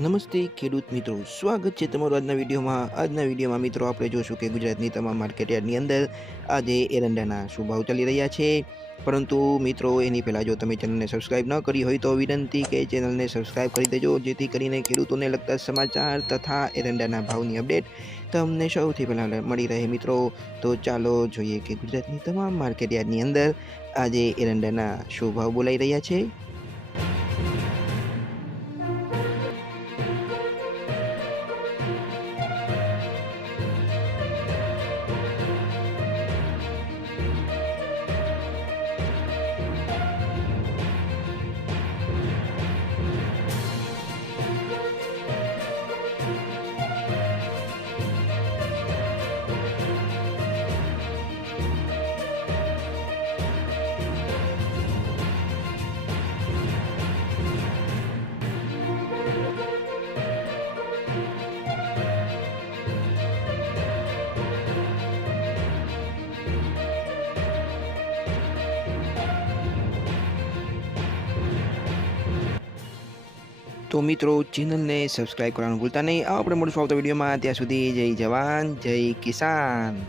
નમસ્તે ખેડૂત મિત્રો, સ્વાગત છે તમારું આજના વિડીયોમાં મિત્રો આપણે જોશું કે ગુજરાતની તમામ માર્કેટયાર્ડની અંદર આજે એરંડાના શું ભાવ ચાલી રહ્યા છે. પરંતુ મિત્રો એની પહેલાં જો તમે ચેનલને સબસ્ક્રાઇબ ન કરી હોય તો વિનંતી કે ચેનલને સબસ્ક્રાઇબ કરી દેજો, જેથી કરીને ખેડૂતોને લગતા સમાચાર તથા એરંડાના ભાવની અપડેટ તમને સૌથી પહેલાં મળી રહે મિત્રો. તો ચાલો જોઈએ કે ગુજરાતની તમામ માર્કેટયાર્ડની અંદર આજે એરંડાના શું ભાવ બોલાઈ રહ્યા છે. તો મિત્રો ચેનલને સબસ્ક્રાઇબ કરવાનું ભૂલતા નહીં. આપણે મળીશું આવતા વિડીયોમાં. ત્યાં સુધી જય જવાન જય કિસાન.